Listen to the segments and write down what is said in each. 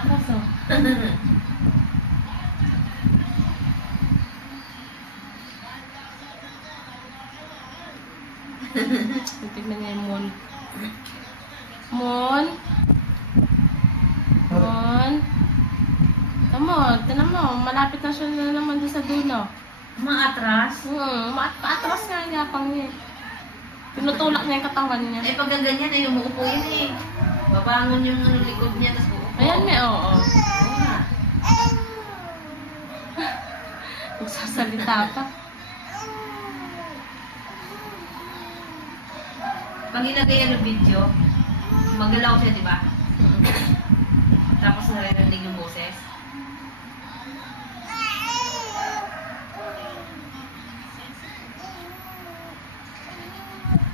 tumaatras, oh. Tignan niya yung Mon. Mon? Mon? Tinan mo, malapit na siya na naman doon sa dulo. Maatras? Maatras nga yung yapang niya. Tinutulak niya yung katawan niya. Eh, pag ganyan, ay umuupo yun eh. Babangon yung likod niya, tapos uupo. Ayan, may oo. Oo nga. Magsasalita pa. Pag ilagay yan ng video, magalaw siya, di ba? Tapos naririnig yung boses.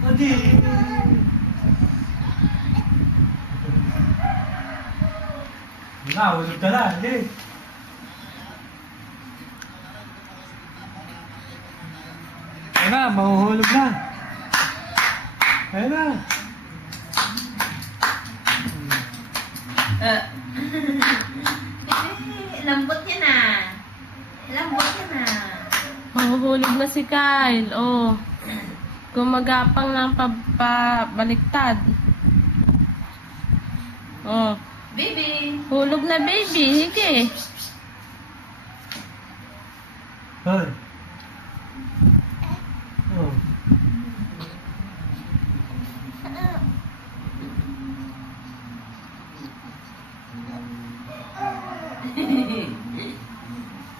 Adi! Ulog ka na, hindi. Ayan na, mahuhulog na. Ayan na. Lambot niya na. Lambot niya na. Mahuhulog na si Kyle. Oh. Gumagapang ng pabaliktad. Oh. Baby! Hulog na, baby. Sige. Hoy. Oh.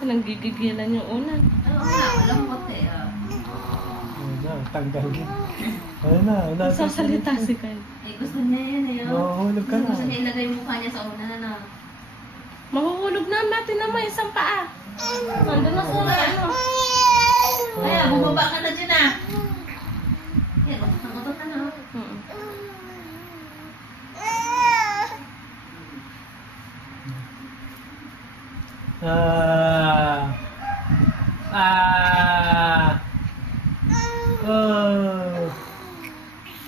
Nanggigigilan yung unan. Oo nga, lambot eh. Ayan na, tanggal na. Ayan na, Sasalita si Kyle. Eh, gusto niya yan eh. mahuhulog ka na. Gusto niya ilagay yung mukha niya sa una na. Mahuhulog na natin naman isang paa. Nandun na sa ano. Kaya, bumaba ka na dyan ah. Yan, utot ka na.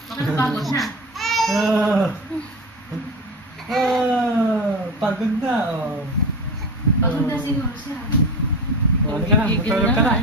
Baka napagod na. Pagod na, oh. Pagod na siguro siya. Ano ka na, matulog ka na.